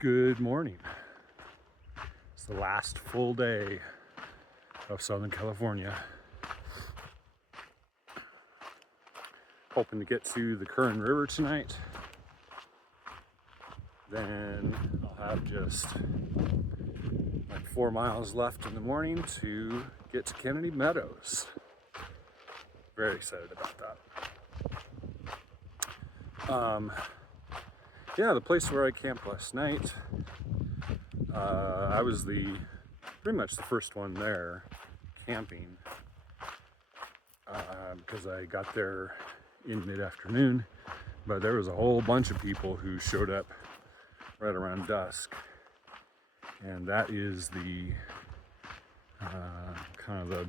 Good morning. It's the last full day of Southern California. Hoping to get to the Kern River tonight. Then I'll have just like 4 miles left in the morning to get to Kennedy Meadows. Very excited about that. Yeah, the place where I camped last night, I was pretty much the first one there camping because I got there in mid-afternoon, but there was a whole bunch of people who showed up right around dusk, and that is the kind of the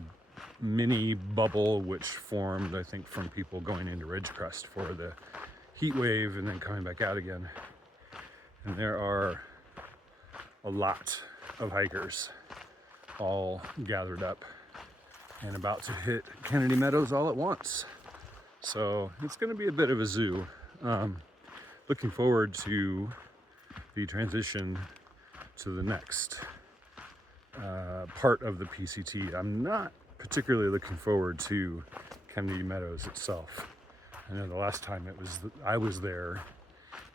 mini bubble which formed, I think, from people going into Ridgecrest for the heat wave and then coming back out again. And there are a lot of hikers all gathered up and about to hit Kennedy Meadows all at once. So it's going to be a bit of a zoo. Looking forward to the transition to the next part of the PCT. I'm not particularly looking forward to Kennedy Meadows itself. I know the last time I was there,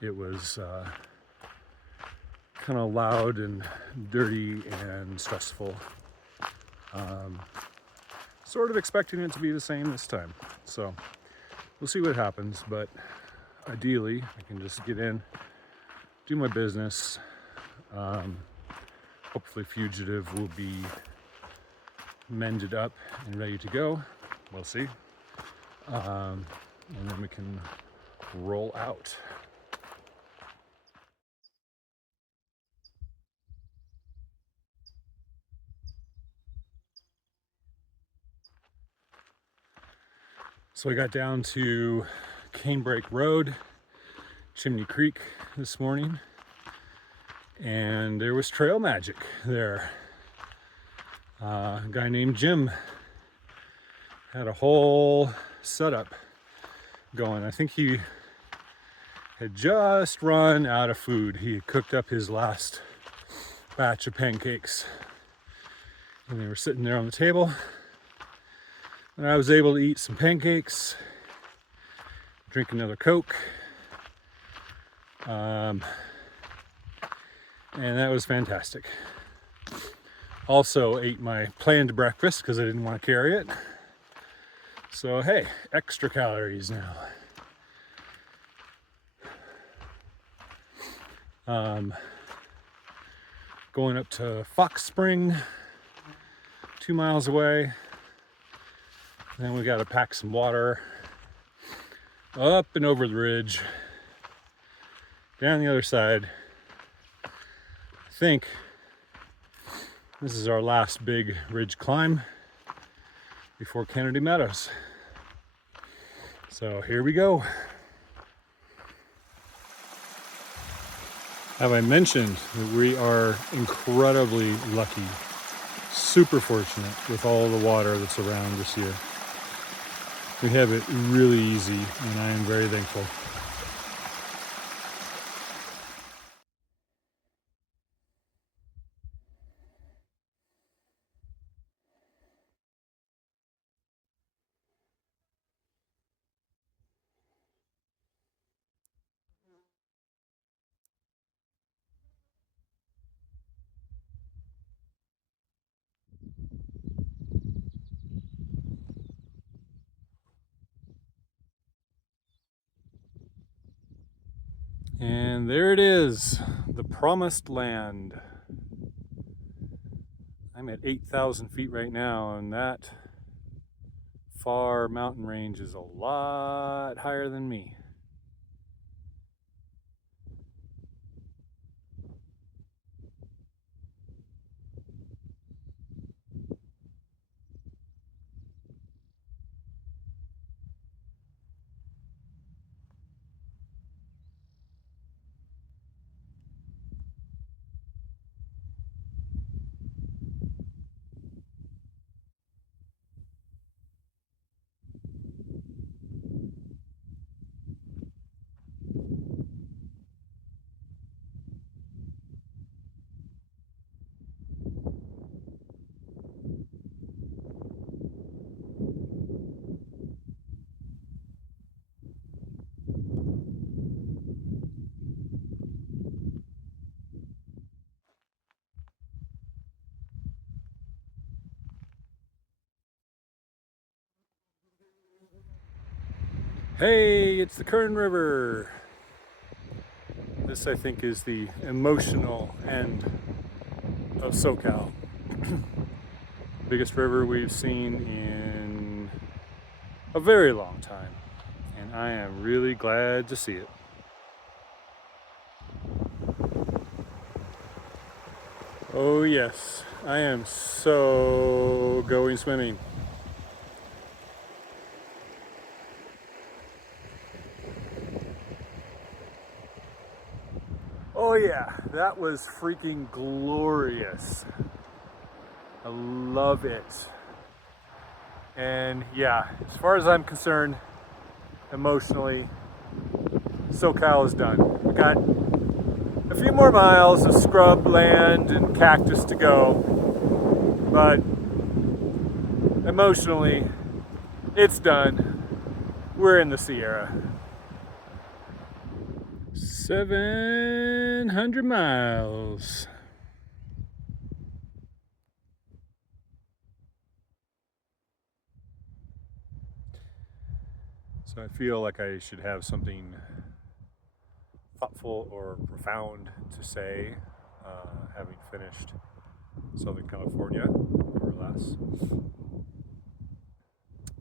it was kind of loud and dirty and stressful. Sort of expecting it to be the same this time. So we'll see what happens, but ideally I can just get in, do my business. Hopefully Fugitive will be mended up and ready to go. We'll see. And then we can roll out. So I got down to Canebrake Road, Chimney Creek this morning, and there was trail magic there. A guy named Jim had a whole setup going. I think he had just run out of food. He had cooked up his last batch of pancakes, and they were sitting there on the table. And I was able to eat some pancakes, drink another Coke, and that was fantastic. Also ate my planned breakfast because I didn't want to carry it. So hey, extra calories now. Going up to Fox Spring, 2 miles away. Then we got to pack some water up and over the ridge, down the other side. I think this is our last big ridge climb before Kennedy Meadows. So here we go. Have I mentioned that we are incredibly lucky, super fortunate with all the water that's around this year. We have it really easy, and I am very thankful. And there it is, the promised land. I'm at 8,000 feet right now, and that far mountain range is a lot higher than me. Hey, it's the Kern River. This, I think, is the emotional end of SoCal. Biggest river we've seen in a very long time, and I am really glad to see it. Oh yes, I am so going swimming. Oh yeah, that was freaking glorious. I love it. And yeah, as far as I'm concerned, emotionally, SoCal is done. We got a few more miles of scrub land and cactus to go, but emotionally, it's done. We're in the Sierra. 700 miles. So I feel like I should have something thoughtful or profound to say, having finished Southern California, more or less.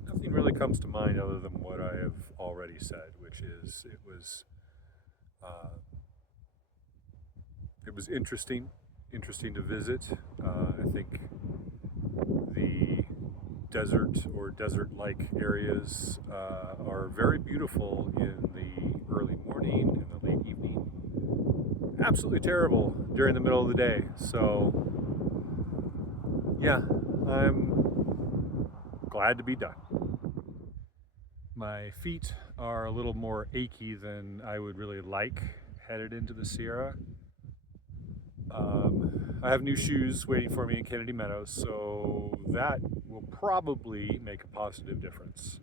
Nothing really comes to mind other than what I have already said, which is it was interesting to visit. I think the desert or desert-like areas are very beautiful in the early morning and the late evening. Absolutely terrible during the middle of the day. So yeah, I'm glad to be done. My feet are a little more achy than I would really like headed into the Sierra. I have new shoes waiting for me in Kennedy Meadows, so that will probably make a positive difference.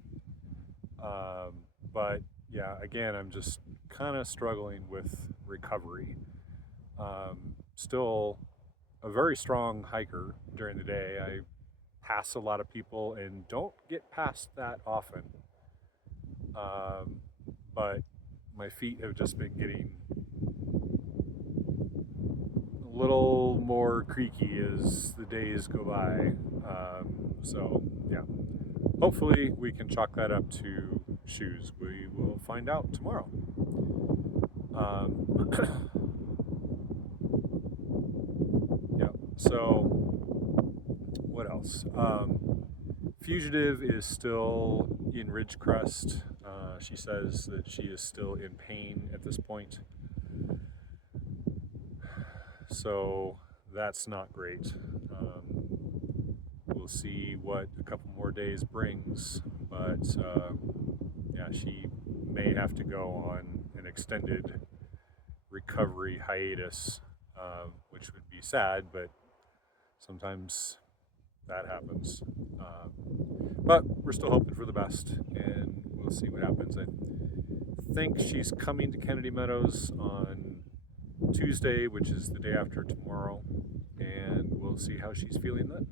But yeah, again, I'm just kind of struggling with recovery. Still a very strong hiker during the day. I pass a lot of people and don't get past that often. But my feet have just been getting a little more creaky as the days go by. So yeah, hopefully we can chalk that up to shoes. We will find out tomorrow. Yeah, so what else? Fugitive is still in Ridgecrest. She says that she is still in pain at this point. So that's not great. We'll see what a couple more days brings, but yeah, she may have to go on an extended recovery hiatus, which would be sad, but sometimes that happens. But we're still hoping for the best, and we'll see what happens. I think she's coming to Kennedy Meadows on Tuesday, which is the day after tomorrow, and we'll see how she's feeling then.